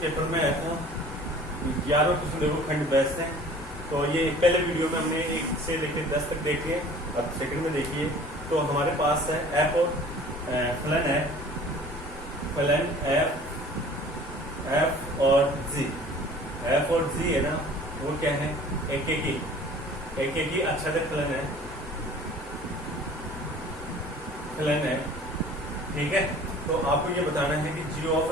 Chapter में आया था 11 क्वेश्चन देखो खंड बेस्ट है। तो ये पहले वीडियो में हमने 1 से लेकर 10 तक देखे, अब सेकंड में देखिए। तो हमारे पास है एफ और फलन है, फलन एफ और जी। एफ और जी है ना, वो क्या है, एक ही आच्छादित फलन है, ठीक है। तो आपको ये बताना है कि जी ऑफ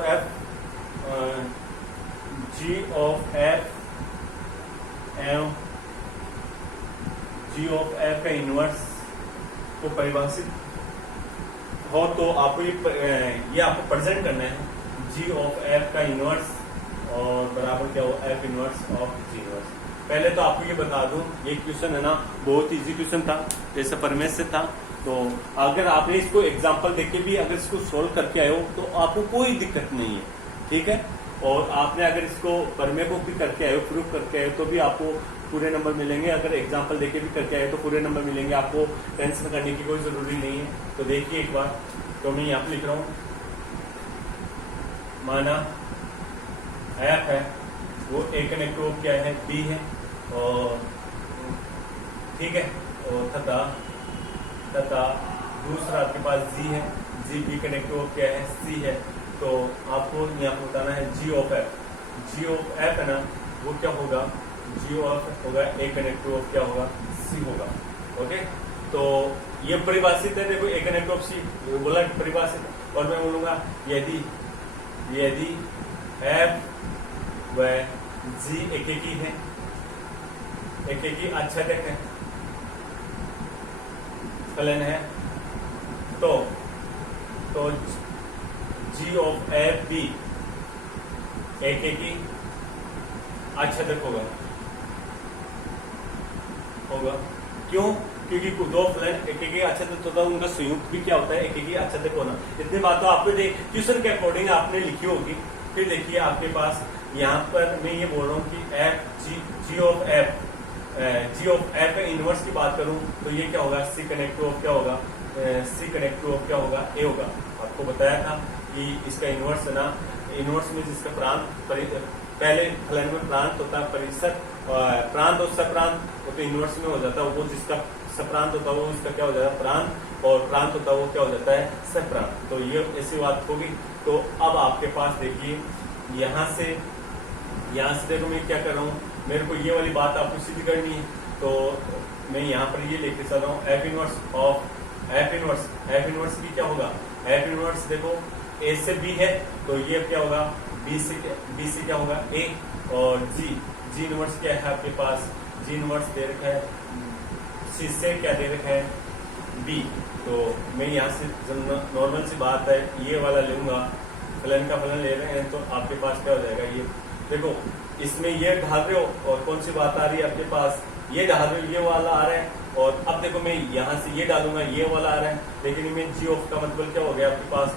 एफ का इनवर्स को परिभाषित हो तो आपको ये आपको प्रेजेंट करना है। जी ऑफ एफ का इनवर्स और बराबर क्या हो, F inverse of ji inverse. पहले तो आपको ये बता दूं, ये क्वेश्चन है ना बहुत इजी क्वेश्चन था, जैसे परमेश से था। तो अगर आपने इसको एग्जांपल देख के भी अगर इसको सोल्व करके आए हो तो आपको कोई दिक्कत नहीं है, ठीक है। और आपने अगर इसको परमेय को भी करके आए हो, प्रूफ करके आए हो, तो भी आपको पूरे नंबर मिलेंगे। अगर एग्जांपल देके भी करके आए तो पूरे नंबर मिलेंगे, आपको टेंशन करने की कोई जरूरी नहीं है। तो देखिए एक बार, तो मैं यहाँ पे लिख रहा हूँ, माना एफ है वो ए कनेक्टिव क्या है, बी है, और ठीक है, और तथा दूसरा आपके पास जी है, जी बी कनेक्टिव क्या है, सी है। तो आपको यहाँ पर बताना है जी ऑफ एफ है ना, वो क्या होगा, जी ऑफ होगा ए कनेक्टिव ऑफ क्या होगा, सी होगा। ओके, तो ये परिभाषित है, देखो ए कनेक्टिव ऑफ सी बोला परिभाषित। और मैं बोलूंगा यदि एफ व जी एक ही आच्छादक है, फलन है, तो जी ऑफ एफ बी एक ही आच्छादक होगा। क्यों? क्योंकि दो फलन एक ही आच्छादक होता है, उनका संयुक्त भी क्या होता है, एक ही आच्छादक होना। इतनी बात तो आपको क्वेश्चन के अकॉर्डिंग आपने लिखी होगी। फिर देखिए आपके पास यहाँ पर मैं ये बोल रहा हूँ कि एफ जी ऑफ एफ का इनवर्स की बात करूं तो ये क्या होगा, सी कनेक्टिव ऑफ क्या होगा, क्या होगा, ए होगा। आपको बताया था कि इसका इनवर्स है ना, इनवर्स में जिसका प्रांत पहले फलन में प्रांत होता है परिसर, प्रांत और सप्रांत, वो तो इनवर्स में हो जाता है। वो जिसका सप्रांत होता है वो इसका क्या हो जाता है, प्रांत, और प्रांत होता है वो क्या हो जाता है, सप्रांत। तो ये ऐसी बात होगी। तो अब आपके पास देखिए यहाँ से देखो मैं क्या कर रहा हूँ, मेरे को ये वाली बात आपको सिद्ध करनी है। तो मैं यहाँ पर ये लेके चल रहा हूँ, एफ इनवर्स भी क्या होगा, एफ इनवर्स देखो ए से बी है, तो ये क्या होगा, बी से क्या होगा, ए, और जी इनवर्स क्या है आपके पास, जी इनवर्स दे रखा है, सी से क्या दे रखा है, बी। तो मैं यहाँ से नॉर्मल सी बात है, ये वाला लूंगा, फलन का फलन ले रहे हैं, तो आपके पास क्या हो जाएगा, ये देखो इसमें ये ढाल रहे हो, और कौन सी बात आ रही है आपके पास, ये ढाल रहे हो, ये वाला आ रहा है। और अब देखो मैं यहाँ से ये डालूंगा, ये वाला आ रहा है, लेकिन इनमें जी ऑफ का मतलब क्या हो गया आपके पास,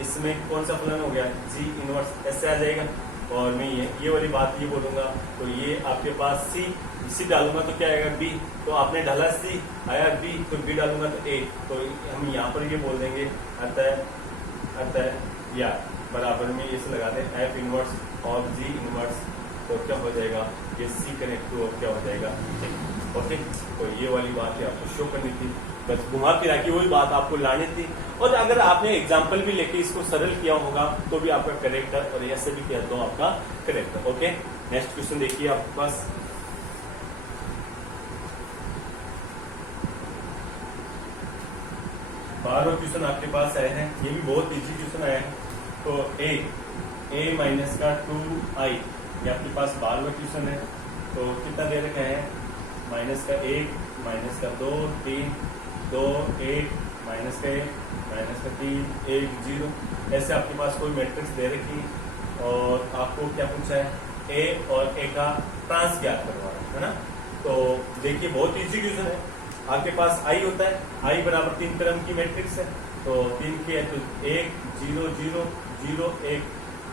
इसमें कौन सा फलन हो गया, जी इनवर्स ऐसे आ जाएगा। और मैं ये वाली बात ये बोलूंगा, तो ये आपके पास सी डालूंगा तो क्या आएगा, बी। तो आपने डाला सी, आया बी, तो बी डालूंगा तो ए। तो हम यहाँ पर ये बोल देंगे अतः या बराबर में इसे लगा दें एफ इनवर्स और जी इनवर्स, तो क्या हो जाएगा, ये सी कनेक्टिव क्या हो जाएगा, ओके। तो ये वाली बात है आपको शो करनी थी, बस घुमा फिरा की वही बात आपको लानी थी। और अगर आपने एग्जाम्पल भी लेके इसको सरल किया होगा तो भी आपका करेक्ट है, और ऐसे भी किया तो आपका करेक्ट है। ओके, नेक्स्ट क्वेश्चन देखिए आपके पास, बारह क्वेश्चन आपके पास आए हैं, ये भी बहुत इजी क्वेश्चन आया है। तो ए माइनस का 2i, ये आपके पास 12वां क्वेश्चन है। तो कितना दे रखा है, माइनस का 1, माइनस का 2, 3, 2, 1, माइनस का 1, माइनस का 3, 1, 0, ऐसे आपके पास कोई मैट्रिक्स दे रखी, और आपको क्या पूछा है, ए और ए का ट्रांस ज्ञात करवाना है ना। तो देखिए बहुत इजी क्वेश्चन है। आपके पास आई होता है, आई बराबर 3 क्रम की मैट्रिक्स है, तो 3 की है, तो 1, 0, 0, 0, 1,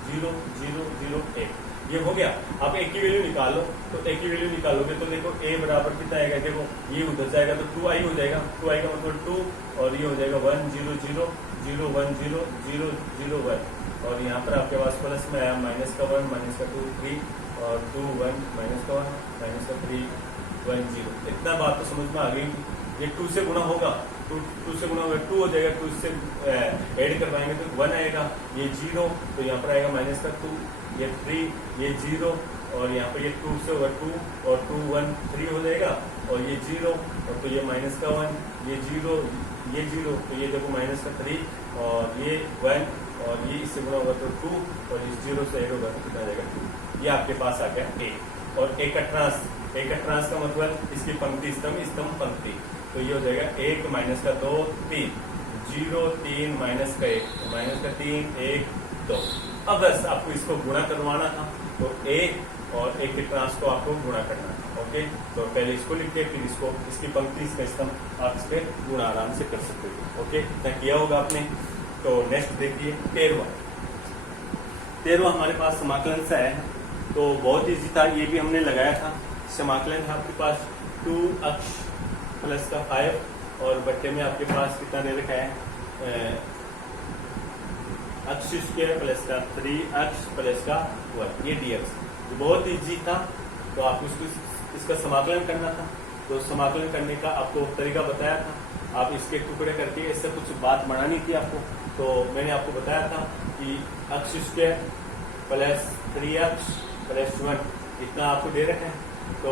0, 0, 0, 1, ये हो गया। आप एक की वैल्यू निकालो, तो एक की वैल्यू निकालोगे तो देखो ए बराबर कितना आएगा, देखो ये उधर जाएगा तो 2i हो जाएगा, 2i का मतलब 2, और ये हो जाएगा 1, 0, 0, 0, 1, 0, 0, 0, 1। और यहाँ पर आपके पास प्लस में आया माइनस का 1, माइनस का 2, 3 और 2 1, माइनस का 1, माइनस का 3 1 0। इतना बात तो समझ में आ गई। ये 2 से गुना होगा, 2 से गुना होगा 2 हो जाएगा, 2 से ऐड करवाएंगे तो 1 आएगा, ये 0 तो यहाँ पर आएगा माइनस का 2, ये 3, ये 0 और यहाँ पर ये 2 से होगा 2 और 2 1 3 हो जाएगा और ये 0 और तो ये माइनस का 1, ये 0, ये 0 तो ये देखो माइनस का 3 और ये 1 और ये इससे गुना होगा तो 2 और इस 0 से ऐड होगा तो कितना आ जाएगा 2। ये आपके पास आ गया ए। और ए का ट्रांस का मतलब इसकी पंक्ति स्तंभ पंक्ति, तो ये हो जाएगा 1 माइनस का 2 3 0 3 माइनस का 1 तो माइनस का 3 1 2। अब बस आपको इसको गुणा करवाना था तो ए और ए के ट्रांस को आपको गुणा करना था। ओके, तो पहले इसको लिखते फिर इसको, इसकी पंक्ति इसका स्तंभ आप इस पर गुणा आराम से कर सकते हो। ओके, इतना किया होगा आपने। तो नेक्स्ट देखिए 13वां हमारे पास समाकलन सा है, तो बहुत इजी था, ये भी हमने लगाया था। समाकलन है आपके पास 2x प्लस का 5 और बट्टे में आपके पास कितना दे रखा है x स्क्वायर प्लस का 3x प्लस का 1, ये dx। तो बहुत इजी था, तो आपको इसका समाकलन करना था। तो समाकलन करने का आपको तरीका बताया था, आप इसके टुकड़े करके इससे कुछ बात बनानी थी आपको। तो मैंने आपको बताया था कि x square plus 3x plus 1 इतना आपको दे रखा है। तो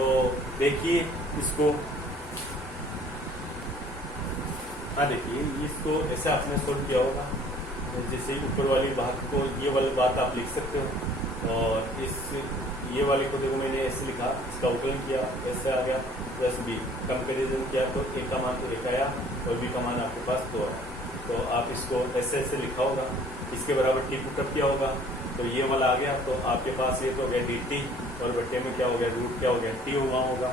देखिए इसको, हाँ देखिए इसको ऐसे आपने सोल्व किया होगा, जैसे ऊपर वाली बात को ये वाली बात आप लिख सकते हो और ये वाले को देखो मैंने ऐसे लिखा, इसका अवकलन किया ऐसे आ गया प्लस बी, कंपेरिजन किया तो ए का मान तो 1 आया और बी का मान आपके पास 2 आया। तो आप इसको ऐसे लिखा होगा, इसके बराबर टी पुटअप किया होगा तो ये वाला आ गया। तो आपके पास ये तो हो गया डी टी और बट्टे में क्या हो गया रूट क्या हो गया टी हुआ होगा।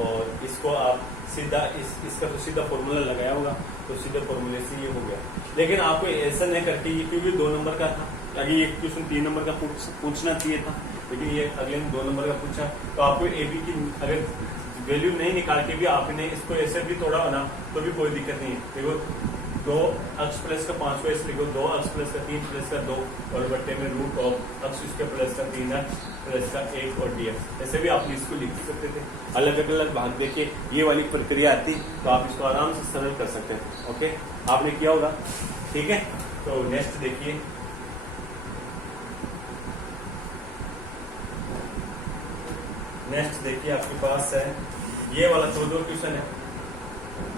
और इसको आप सीधा इसका तो सीधा फॉर्मूला लगाया होगा, तो सीधे फॉर्मूले से ये हो गया। लेकिन आपको ऐसा नहीं करके, ये क्योंकि 2 नंबर का था, अगर ये क्वेश्चन 3 नंबर का पूछना चाहिए था, लेकिन ये अगले 2 नंबर का पूछा। तो आपको ए बी की अगर वैल्यू नहीं निकाल के भी आपने इसको ऐसे भी तोड़ा बना तो भी कोई दिक्कत नहीं है। देखो 2x प्लस का 5 को ऐसे लिखो, 2x प्लस का 3 प्लस का 2 और बट्टे में रूट ऑफ x इसके प्लस का 3x प्लस का 1 और dx। ऐसे भी आप इसको लिख सकते थे। अलग अलग भाग देखिए ये वाली प्रक्रिया आती तो आप इसको आराम से सरल कर सकते हैं। ओके, आपने किया होगा, ठीक है। तो नेक्स्ट देखिए, आपके पास है ये वाला 14वां क्वेश्चन है।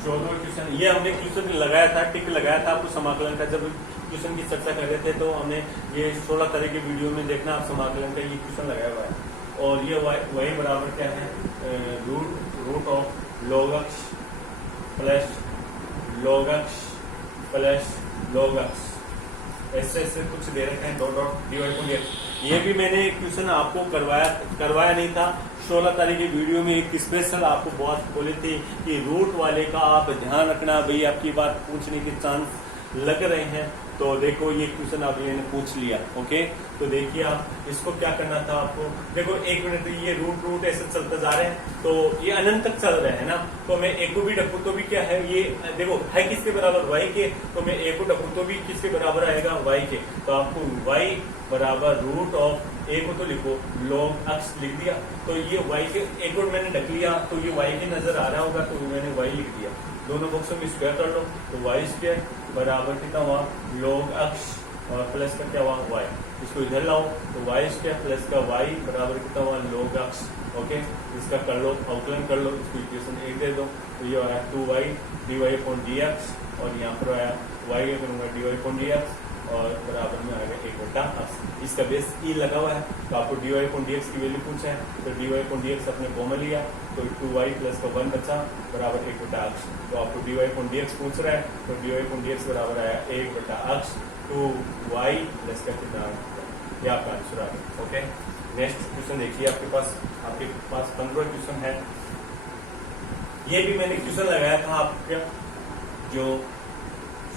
14वां क्वेश्चन, ये हमने क्वेश्चन लगाया था, टिक लगाया था आपको समाकलन का। जब क्वेश्चन की चर्चा कर रहे थे तो हमने ये 16 तरह के वीडियो में देखना आप समाकलन का ये क्वेश्चन लगाया हुआ है। और ये वही बराबर क्या है root of log x plus log x plus log x, ऐसे कुछ दे रखे हैं डॉट dx। ये भी मैंने क्वेश्चन आपको करवाया नहीं था। 16 तारीख की वीडियो में एक स्पेशल आपको बात बोले थे कि रूट वाले का आप ध्यान रखना, भाई आपकी बात पूछने के चांस लग रहे हैं। तो देखो ये क्वेश्चन आप ने पूछ लिया। ओके, तो देखिए आप इसको क्या करना था आपको। देखो 1 मिनट, ये रूट ऐसे चलते जा रहे हैं तो ये अनंत तक चल रहे हैं ना। तो मैं ए को भी ढकूं तो भी क्या है, ये देखो है किसके बराबर y के, तो मैं ए को ढकूं तो भी किसके बराबर आएगा y के। तो आपको y बराबर रूट ऑफ ए को तो लिखो log x लिख दिया, तो ये y के एक और मैंने ढक लिया तो ये y के नजर आ रहा होगा तो मैंने y लिख दिया। दोनों बॉक्सों में स्क्वायर कर लो तो y स्क्वायर बराबर कितना हुआ log x और प्लस का क्या हुआ y। इसको इधर लाओ तो y स्क्वायर प्लस का y बराबर कितना हुआ log x। ओके, इसका कर लो, अवकलन कर लो, इसको इक्वेशन 1 दे दो तो ये आया 2y dy/dx और यहाँ पर आया y करूंगा dy/dx और बराबर में आएगा 1/x। इसका बेस ई लगा हुआ है तो आपको dy/dx की वैल्यू पूछा है तो dy/dx अपने कॉमन लिया तो 2y प्लस का 1 बचा बराबर 1/x। तो आपको dy/dx पूछ रहा है तो dy/dx बराबर आया 1/x 2y प्लस का कितना, ये आपका आंसर आ गया। ओके, नेक्स्ट क्वेश्चन देखिए, आपके पास 15वां क्वेश्चन है। ये भी मैंने क्वेश्चन लगाया था आपका जो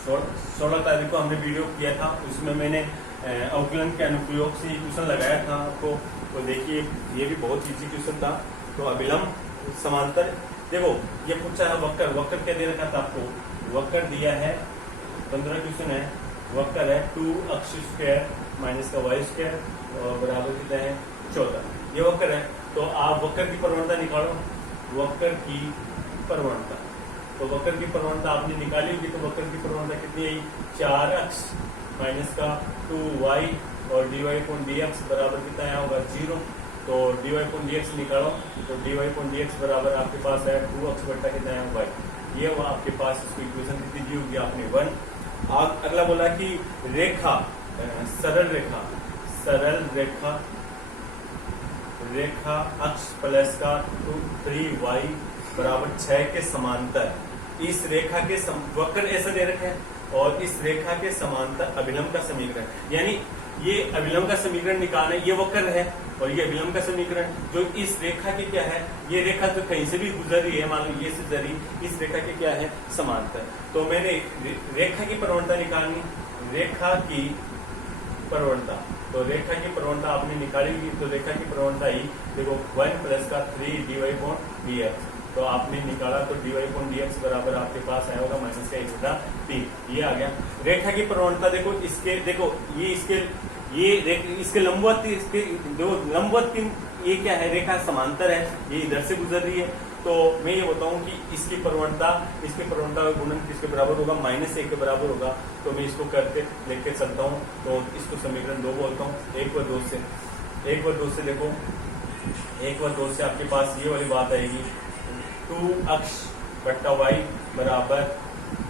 16 तारीख को हमने वीडियो किया था, उसमें मैंने अवकलन के अनुप्रयोग से क्वेश्चन लगाया था आपको। तो देखिए ये भी बहुत इजी क्वेश्चन था। तो अभिलंब समांतर, देखो ये पूछा है वक्र क्या दे रखा था आपको, वक्र दिया है 15 क्वेश्चन है, वक्र है 2x² माइनस का वाई स्क्वायर और बराबर कितना है 14। ये वक्र है, तो आप वक्र की प्रवणता निकालो। वक्र की प्रवणता, तो वक्र की प्रवणता आपने निकाली होगी, तो वक्र की प्रवणता कितनी आई 4x माइनस का 2y और dy अपॉन dx बराबर कितना आया होगा 0। तो dy अपॉन dx निकालो, तो dy अपॉन dx बराबर आपके पास है 2x बट्टा कितना आया y। ये वो आपके पास इसको इक्वेशन कितनी दी होगी आपने 1। अगला बोला कि रेखा, सरल रेखा, सरल रेखा, रेखा अक्ष प्लस का 3y बराबर 6 के समांतर, इस रेखा के वक्र ऐसा दे रखा है और इस रेखा के समांतर अभिलंब का समीकरण, यानी ये अभिलंब का समीकरण निकालना है। ये वक्र है और ये अभिलंब का समीकरण, जो इस रेखा के क्या है, ये रेखा तो कहीं से भी गुजर रही है, मान लो ये से जरी, इस रेखा के क्या है समांतर। तो मैंने रेखा की प्रवणता निकालनी, रेखा की प्रवणता, तो रेखा की प्रवणता आपने निकाली, तो रेखा की प्रवणता ही देखो 1 प्लस का 3 dy अपॉन dx, तो आपने निकाला तो dy अपॉन dx बराबर आपके पास आया होगा माइनस का 1/3। ये आ गया। रेखा की प्रवणता देखो, इसके देखो ये इसके लंबवत, इसके जो लंबवत ये क्या है, रेखा समांतर है, ये इधर से गुजर रही है। तो मैं ये बताऊं कि इसकी प्रवणता का गुणन किसके बराबर होगा, -1 के बराबर होगा। तो मैं इसको करके लेके चलता हूँ, तो इसको समीकरण 2 बोलता हूँ। 1 व 2 से देखो, 1 व 2 से आपके पास ये वाली बात आएगी 2x बट्टा y बराबर,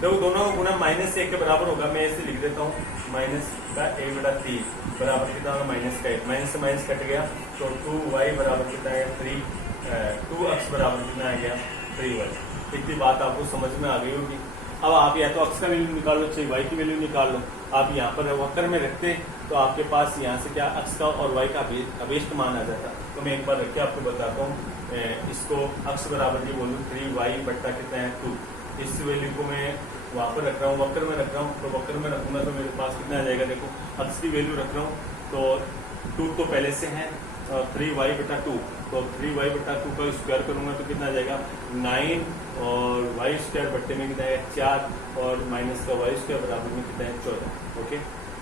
देखो दोनों का गुणा -1 के बराबर होगा। मैं ऐसे लिख देता हूँ, माइनस का 1/3 बराबर कितना होगा माइनस का 1, माइनस से माइनस कट गया, तो 2y बराबर कितना है 2x बराबर कितना आ गया 3y। इतनी बात आपको समझ में आ गई होगी। अब आप या तो x का वैल्यू निकाल लो, चाहे y की वैल्यू निकाल लो। आप यहाँ पर वक्र में रखते हैं तो आपके पास यहाँ से क्या x का और y का अवेष्ट मान आ जाता। तो मैं एक बार रख के आपको बताता हूँ। इसको x बराबर ये बोलूँ 3y बट्टा कितना है 2, इस वैल्यू को मैं वहाँ पर रख रहा हूँ, वक्र में रख रहा हूँ। तो वक्र में रखूंगा तो मेरे पास कितना आ जाएगा, देखो x की वैल्यू रख रहा हूँ, तो 2 तो पहले से है, 3y बटा 2, तो 3y बटा 2 का स्क्वायर करूंगा तो कितना आ जाएगा 9 और y स्क्वायर बट्टे में कितना है 4 और माइनस का y स्क्वायर बराबर में कितना है 14। ओके,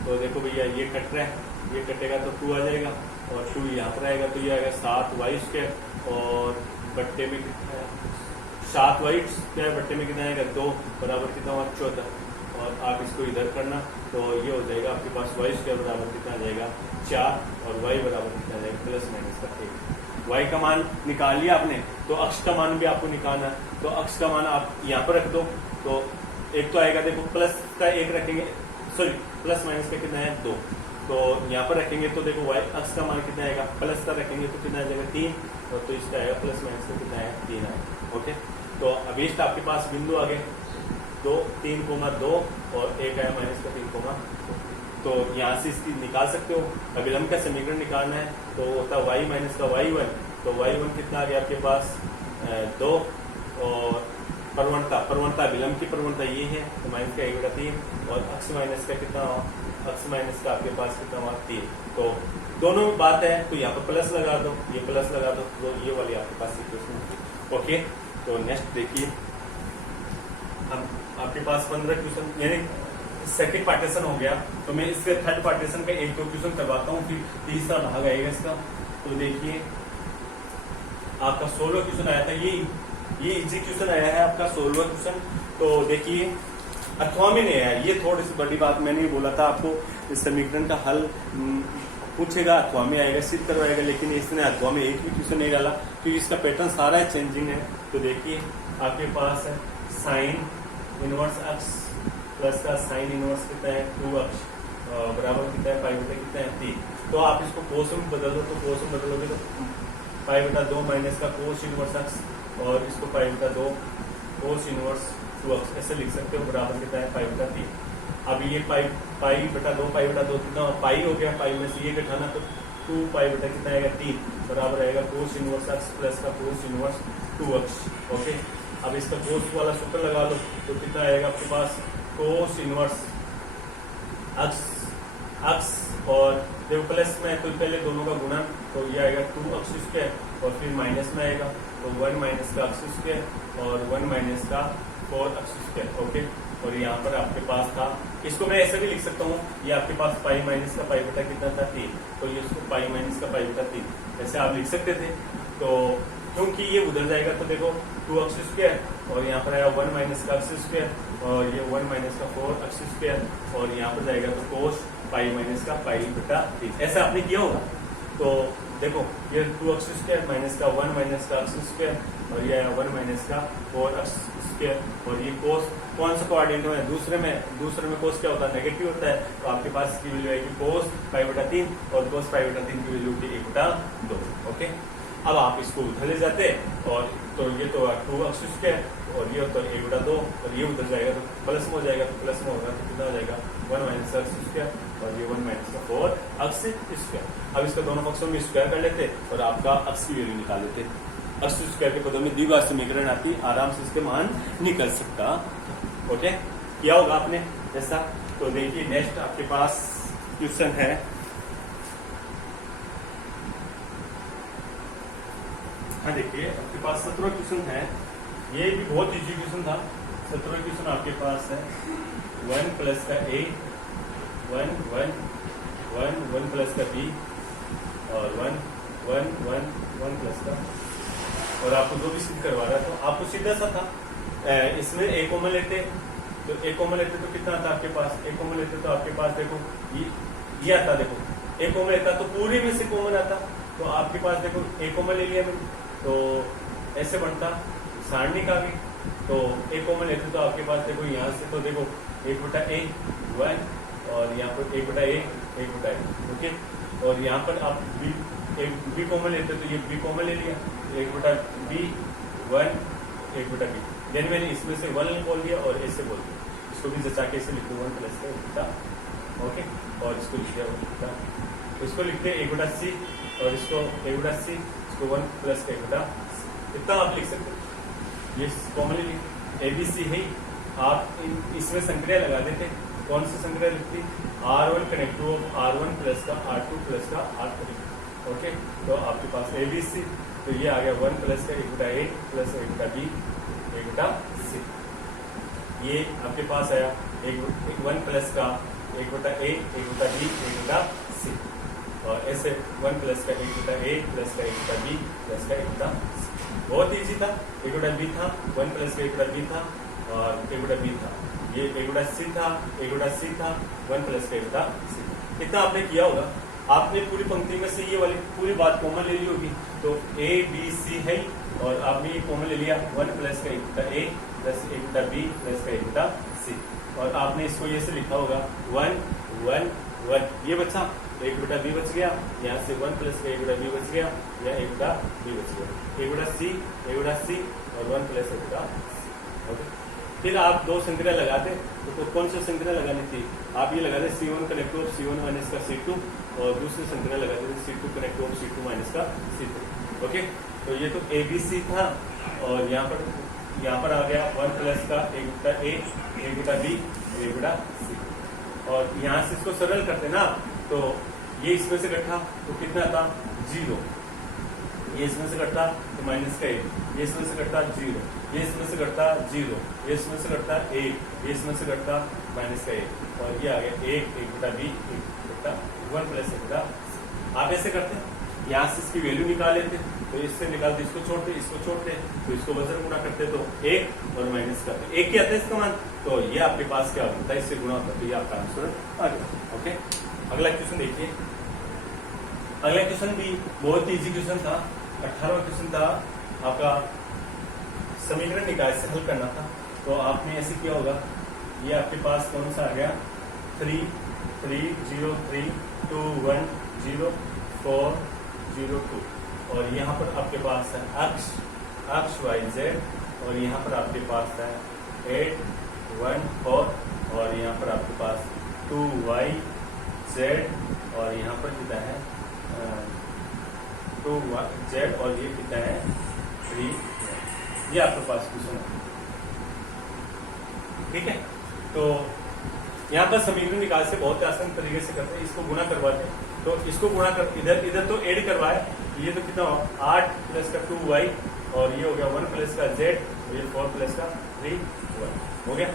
तो देखो भैया ये कट रहा है, ये कटेगा तो 2 आ जाएगा और 2 यहाँ पर आएगा, तो ये आएगा 7y स्क्वायर और बट्टे में कितना है 7y स्क्वायर बट्टे में कितना आएगा 2 बराबर कितना हुआ 14। और आप इसको इधर करना तो ये हो जाएगा आपके पास y स्क्वायर बराबर कितना आ जाएगा 4 और y बराबर कितना आ जाएगा प्लस माइनस का 1। y का मान निकाल लिया आपने, तो अक्ष का मान भी आपको निकालना है। तो अक्ष का मान आप यहाँ पर रख दो, तो एक तो आएगा, देखो प्लस का 1 रखेंगे, सॉरी प्लस माइनस का कितना है 2, तो यहाँ पर रखेंगे तो देखो y अक्ष का मान कितना आएगा, प्लस का रखेंगे तो कितना आ जाएगा 3, और तो इसका आएगा प्लस माइनस का कितना है 3 आएगा। ओके, तो अभिष्ट आपके पास बिंदु आ गए 2, 3,2 और एक आया माइनस का 3, तो यहाँ से इसकी निकाल सकते हो। अभिलंब का समीकरण निकालना है तो होता है y माइनस का y1, तो y1 कितना आ गया आपके पास 2 और प्रवणता अभिलंब की प्रवणता ये है, तो माइनस का 1/3 और अक्ष माइनस का कितना, अक्ष माइनस का आपके पास कितना हुआ 3। तो दोनों बात है, तो यहाँ पर प्लस लगा दो, ये प्लस लगा दो, तो ये वाली आपके पास इक्वेशन। ओके, तो नेक्स्ट देखिए, हम आपके पास 15 क्वेश्चन, यानी सेकंड पार्टीशन हो गया, तो मैं इसके थर्ड पार्टीशन का 1-2 क्वेश्चन करवाता हूँ, फिर तीसरा भाग आएगा इसका। तो देखिए आपका 16 क्वेश्चन आया था, ये इजी क्वेश्चन आया है आपका 16 क्वेश्चन। तो देखिए अथवा में नहीं आया, ये थोड़ी सी बड़ी बात, मैंने बोला था आपको इस समीकरण का हल पूछेगा अथवा में आएगा, सिद्ध करवाएगा, लेकिन इसने अथवा में एक भी क्वेश्चन नहीं डाला, क्योंकि इसका पैटर्न सारा है चेंजिंग है। तो देखिए आपके पास है साइन इनवर्स x प्लस का साइन इनवर्स कितना है 2x बराबर कितना है पाई बटा कितना है 3। तो आप इसको कोस में बदल दो, तो कोस में बदलोगे तो पाई बटा 2 माइनस का कोस इनवर्स x और इसको पाई बटा 2 कोस इनवर्स 2x ऐसे लिख सकते हो, बराबर कितना है पाई बटा 3। अब ये पाई बटा 2 कितना पाई हो गया, पाई में से ये घटाना तो 2 पाई बटा कितना आएगा 3 बराबर आएगा कोस इनवर्स x प्लस का कोस इनवर्स 2x। ओके, अब इसका कोस वाला सूत्र लगा लो, तो कितना आएगा आपके पास कोस इनवर्स x और देखो प्लस में तो पहले दोनों का गुणन, तो ये आएगा 2x स्क्वायर और फिर माइनस में आएगा तो 1 माइनस का x स्क्वायर और 1 माइनस का 4x स्क्वायर। ओके, और यहाँ पर आपके पास था, इसको मैं ऐसे भी लिख सकता हूँ, ये आपके पास पाई माइनस का पाई बटा कितना था 3, तो ये इसको पाई माइनस का पाई बटा 3 ऐसे आप लिख सकते थे। तो क्योंकि ये उधर जाएगा तो देखो 2x² और यहाँ पर आएगा 1 माइनस का x² और ये 1 माइनस का 4x² और यहाँ पर जाएगा तो कोस पाई माइनस का पाई बटा 3 ऐसा आपने किया होगा। तो देखो ये 2x² माइनस का 1 माइनस का x² और ये 1 माइनस का 4x² और ये कोस कौन सा कोऑर्डिनेट में, दूसरे में कोस क्या होता है, नेगेटिव होता है, तो आपके पास इसकी वैल्यू आएगी कोस पाई बटा 3 और कोस पाई बटा 3 की वैल्यू होगी 1/2। ओके, अब आप इसको उधर ले जाते और तो ये तो 2x² और ये तो 1/2 और ये उधर जाएगा तो प्लस में हो जाएगा, तो प्लस में होगा तो कितना हो जाएगा 1 माइनस x² और ये 1 माइनस का 4x²। अब इसका दोनों पक्षों में स्क्वायर कर लेते और आपका x की वैल्यू निकाल लेते। x² के पदों में द्विघात समीकरण आती, आराम से इसके मान निकल सकता। ओके, किया होगा आपने ऐसा। तो देखिए नेक्स्ट आपके पास क्वेश्चन है, हाँ देखिए आपके पास 17वां क्वेश्चन है, ये भी बहुत इजी क्वेश्चन था। 17वां क्वेश्चन आपके पास है 1 प्लस का a 1 1 1 1 प्लस का b और 1 1 1 1 प्लस का, और आपको जो भी सिद्ध करवा रहा है तो आपको सीधा सा था, इसमें a कॉमन लेते तो a कॉमन लेते तो कितना आता आपके पास, a कॉमन लेते तो आपके पास देखो ये आता, देखो a कॉमन लेता तो पूरे में से कॉमन आता, तो आपके पास देखो a कॉमन ले लिया मैंने तो ऐसे बनता सारणिक आ गई। तो a कॉमन लेते तो आपके पास देखो यहाँ से तो देखो 1/a 1 और यहाँ पर 1/a 1/a। ओके, और यहाँ पर आप b कॉमन लेते तो ये b कॉमन ले लिया 1/b 1 1/b, देन मैंने इसमें से 1 बोल दिया और ऐसे बोल दिया, इसको भी जचा के ऐसे लिख दो 1 प्लस का 1/, ओके, और इसको लिख दिया 1/, इसको लिखते 1/c और इसको 1/c, इसको 1 प्लस का 1/c, इतना आप लिख सकते हो। ये कॉमनली लिख ABC है, आप इसमें संक्रिया लगा देते, कौन सी संक्रिया लिखती, R1 connect to R1 plus का R2 प्लस का R3। ओके, तो आपके पास ABC, तो ये आ गया 1 प्लस का 1/a प्लस 1/b 1/c। ये आपके पास आया 1 प्लस का 1/a 1/b 1/c और ऐसे 1 प्लस का 1/a प्लस का 1/b प्लस का 1/c। बहुत इजी था, 1/b था, 1 प्लस का 1/b था और 1/b था, ये 1/c था, 1/c था, 1 प्लस का 1/c। इतना आपने किया होगा। आपने पूरी पंक्ति में से ये वाली पूरी बात कॉमन ले ली होगी, तो a b c है और आपने ये कॉमन ले लिया 1 प्लस का 1/a प्लस 1/b प्लस का 1/c और आपने इसको ये से लिखा होगा 1 1 1, ये बचा 1/b बच गया, यहाँ से 1 प्लस का 1/b बच गया, या 1/b बच गया, 1/c और 1 प्लस 1/c। ओके, फिर आप दो संक्रिया लगाते तो कौन सी संक्रिया लगानी थी, आप ये लगाते C1 connect of C1 minus का C2 और दूसरी संक्रिया लगाते थे C2 connect of C2 minus का C3। ओके, तो ये तो ABC था और यहाँ पर आ गया 1 प्लस का 1/a 1/b 1/c और यहाँ से इसको सरल करते ना, तो ये इसमें से कटा तो कितना था 0, ये इसमें से कटता तो माइनस का 1, ये इसमें से कटता 0, ये इसमें से कटता 0, ये इसमें से कटता 1, ये इसमें से कटता माइनस का 1 और ये आ गया 1/b 1 प्लस 1/c। आप ऐसे करते यहाँ से इसकी वैल्यू निकाल लेते, तो इससे निकालते इसको छोड़ते तो इसको वजन गुणा करते तो 1 और माइनस करते 1 क्या आता है इसका मान, तो ये आपके पास क्या होता है, इससे गुणा होता है, तो ये आपका आंसर आ गया। ओके, अगला क्वेश्चन देखिए। अगला क्वेश्चन भी बहुत इजी क्वेश्चन था, 18वां क्वेश्चन था आपका, समीकरण निकाय से हल करना था। तो आपने ऐसे किया होगा, ये आपके पास कौन सा आ गया 3 3 0 3 2 1 0 4 0 2 और यहाँ पर आपके पास है x y z और यहाँ पर आपके पास है 8 1 4 और यहाँ पर आपके पास 2 y z और यहाँ पर कितना है 2 z और ये कितना है 3, ये आपके पास क्वेश्चन है। ठीक है, तो यहाँ पर समीकरण निकाल से बहुत आसान तरीके से करते हैं, इसको गुणा करवाते हैं, तो इसको गुणा कर इधर तो ऐड करवाए, ये तो कितना 8 प्लस का 2y और ये हो गया 1 प्लस का z और ये 4 प्लस का 3 1 हो गया।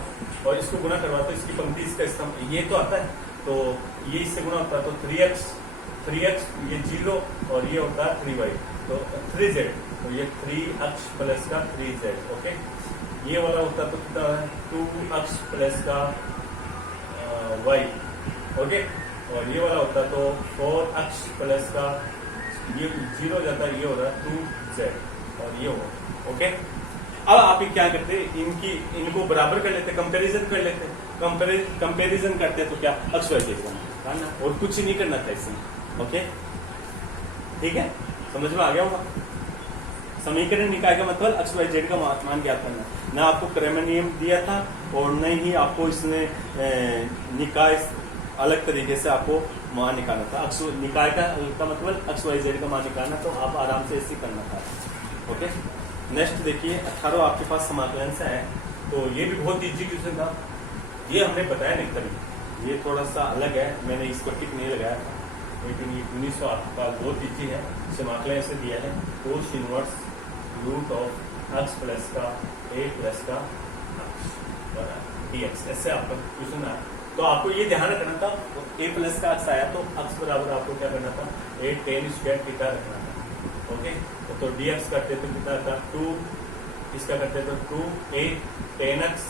और इसको गुना करवा तो इसकी पंक्ति इसका स्तंभ ये तो आता है, तो ये इससे गुना होता है तो 3x ये 0 और ये होता है 3y तो 3z, तो ये 3x प्लस का 3z। ओके, ये वाला होता तो कितना है 2x प्लस का y। ओके, और ये वाला होता तो 4x प्लस का ये 0 हो जाता है, ये हो रहा है 2z और ये हो। ओके, अब आप ये क्या करते इनको बराबर कर लेते, कंपैरिजन कर लेते, कंपैरिजन करते तो क्या x y z का ना, और कुछ ही नहीं करना था इसमें। ओके, ठीक है, समझ में आ गया होगा। समीकरण निकाय का मतलब x y z का मान ज्ञात करना, ना आपको क्रैमर नियम दिया था और न ही आपको इसने निकाय अलग तरीके से आपको मान निकालना था। निकाय का मतलब x y z का मान निकालना, तो आप आराम से ऐसे करना था। ओके, नेक्स्ट देखिए 18 आपके पास समाकलन से है, तो ये भी बहुत इजी क्वेश्चन था, ये हमने बताया नहीं कभी, ये थोड़ा सा अलग है, मैंने इसको टिक नहीं लगाया था, लेकिन ये 1900 आपके पास बहुत इजी है। समाकलन ऐसे दिया है cos inverse root of x plus का a प्लस का dx, ऐसे आपका क्वेश्चन आया। तो आपको ये ध्यान रखना था, a प्लस का x आया तो x बराबर आपको क्या करना था, a tan स्क्वायर थीटा रखना था। ओके, तो dx करते तो कितना था 2, इसका करते तो 2a tan x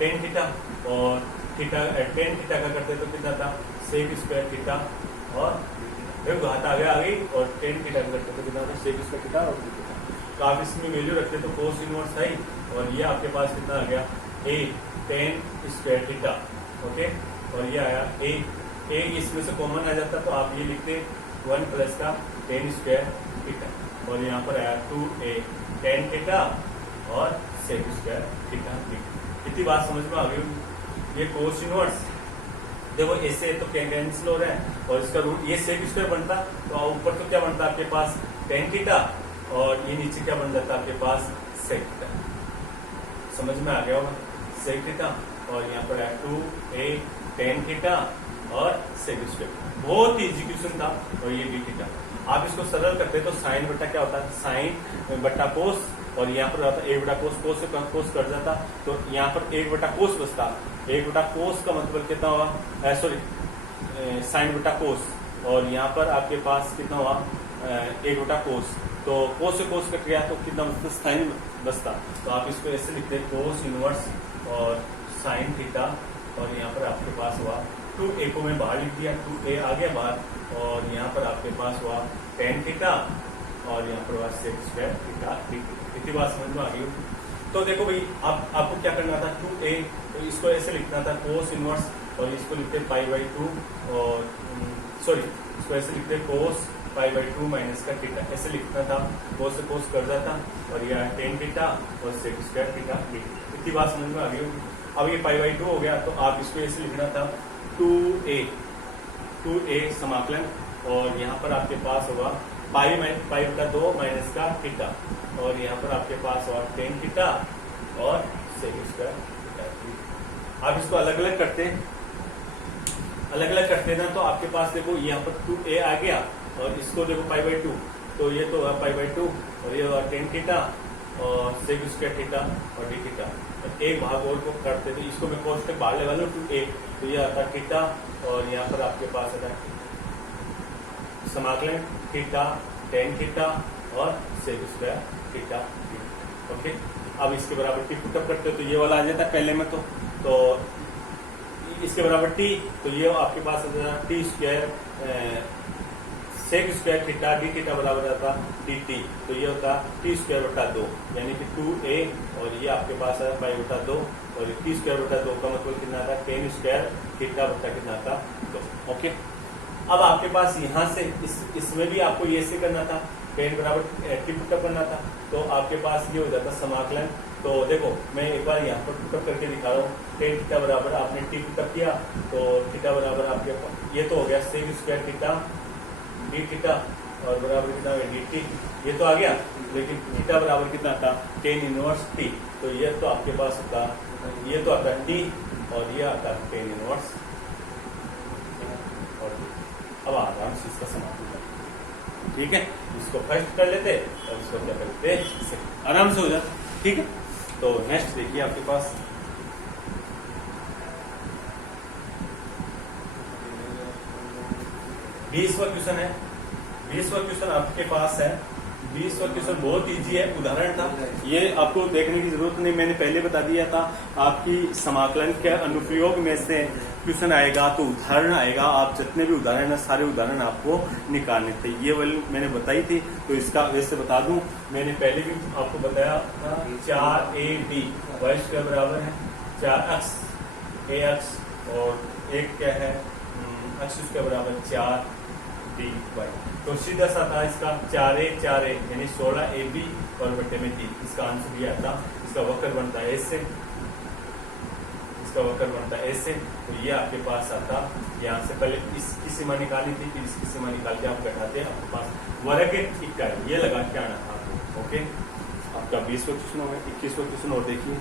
tan theta, और थीटा tan थीटा का करते तो कितना था sec स्क्वायर थीटा, और घात आगे आ गई, और tan थीटा का करते तो कितना था sec स्क्वायर थीटा और थीटा। तो आप इसमें वैल्यू रखते तो कोस इनवर्स आई, और ये आपके पास कितना आ गया a tan square theta. Okay, और ये आया a इसमें से कॉमन आ जाता तो आप ये लिखते 1 प्लस का tan स्क्वायर थीटा, और यहाँ पर आया 2a tan थीटा और sec स्क्वायर थीटा। इतनी बात समझ में आ गई। ये कोस इनवर्स देखो ऐसे तो कैंसिल हो रहा है, और इसका रूट ये sec स्क्वायर बनता, तो ऊपर तो क्या बनता आपके पास tan थीटा, और ये नीचे क्या बन जाता आपके पास sec थीटा। समझ में आ गया होगा, sec थीटा, और यहाँ पर आया 2a tan थीटा और sec स्क्वायर। बहुत ही इजी क्वेश्चन था, और ये d थीटा। आप इसको सरल करते तो साइन बटा क्या होता है, साइन बटा कोस, और यहाँ पर आता 1 बटा कोस, कोस से कोस कट जाता, तो यहाँ पर 1 बटा कोस बचता। 1 बटा कोस का मतलब कितना हुआ, सॉरी साइन बटा कोस, और यहाँ पर आपके पास कितना हुआ 1 बटा कोस, तो कोस से कोस कट गया तो कितना बचता, साइन बचता। तो आप इसको ऐसे लिखते हैं कोस इनवर्स और साइन थीटा, और यहाँ पर आपके पास हुआ 2a को मैं बाहर लिख दिया, 2a आ गया बाहर, और यहाँ पर आपके पास हुआ tan थीटा, और यहाँ पर हुआ sec स्क्वायर थीटा। इतनी बात समझ में आ गई। तो देखो भाई आपको क्या करना था 2a, तो इसको ऐसे लिखना था कोस इनवर्स, और इसको लिखते पाई बाई 2, और सॉरी इसको ऐसे लिखते कोस पाई बाई 2 माइनस का थीटा, ऐसे लिखना था, कोस से कोस कर जाता, और यह tan थीटा और sec स्क्वायर थीटा। इतनी बात समझ में आ गई। अब ये पाई बाई 2 हो गया, तो आप इसको ऐसे लिखना था 2a समाकलन, और यहाँ पर आपके पास होगा पाई बटा 2 माइनस का थीटा, और यहाँ पर आपके पास होगा tan थीटा और sec स्क्वायर थीटा। आप इसको अलग अलग करते ना, तो आपके पास देखो यहाँ पर 2a आ गया, और इसको देखो पाई बाई 2, तो ये तो हुआ पाई बाई 2, और ये हुआ tan थीटा और sec स्क्वायर थीटा और d थीटा। एक भाग और को करते थे, इसको मैं कोष्टक बाहर लगा लूँ 2a, तो ये आता थीटा, और यहाँ पर आपके पास आता समाकलन थीटा tan थीटा और sec स्क्वायर थीटा। ओके, अब इसके बराबर टी पुटअप करते हो तो ये वाला आ जाता पहले में, तो इसके बराबर टी, तो ये आपके पास आ जाता T square sec square theta d theta बराबर आता dt, तो ये होता टी स्क्वायर बटा 2, यानी कि 2a, और ये आपके पास आता पाई बटा 2, और टी स्क्वायर बटा 2 का मतलब कितना आता tan स्क्वायर थीटा बटा कितना आता 2। ओके, अब आपके पास यहाँ से इसमें भी आपको ये से करना था, tan बराबर टी पुटअप करना था, तो आपके पास ये हो जाता समाकलन। तो देखो मैं एक बार यहाँ पर पुटअप करके दिखा रहा हूँ, tan थीटा बराबर आपने टी पुटअप किया, तो थीटा बराबर आपके ये तो हो गया sec square theta d theta, और बराबर कितना है dt, ये तो आ गया, लेकिन थीटा बराबर कितना था tan इनवर्स t, तो ये तो आपके पास होता, ये तो आता t, और ये आता tan इनवर्स। और अब आराम से इसका समाप्त हो जाए, ठीक है, इसको फर्स्ट कर लेते और इसको क्या करते आराम से हो जाता, ठीक है। तो नेक्स्ट देखिए आपके पास बीसवा क्वेश्चन है। 20वां क्वेश्चन आपके पास है। 20वां क्वेश्चन बहुत इजी है, उदाहरण था। ये आपको देखने की जरूरत नहीं, मैंने पहले बता दिया था। आपकी समाकलन के अनुप्रयोग में से क्वेश्चन आएगा तो उदाहरण आएगा। आप जितने भी उदाहरण है सारे उदाहरण आपको निकालने थे। ये वाली मैंने बताई थी, तो इसका वैसे बता दूं, मैंने पहले भी आपको बताया था 4ab y स्क्वायर बराबर है 4x ax और एक क्या है x स्क्वायर बराबर 4dy। तो सीधा सा था इसका 4a 4a यानी 16ab और बट्टे में 3। इसका आंसर ये आता। इसका वक्र बनता है ऐसे, इसका वक्र बनता है ऐसे। तो ये आपके पास आता। यहाँ से पहले इसकी सीमा निकाली थी, फिर इसकी सीमा निकाल के आप बैठाते हैं, आपके पास वर्ग इकाई ये लगा के आना था आपको। ओके, आपका 20वां क्वेश्चन हो गया। 21वां क्वेश्चन और देखिए।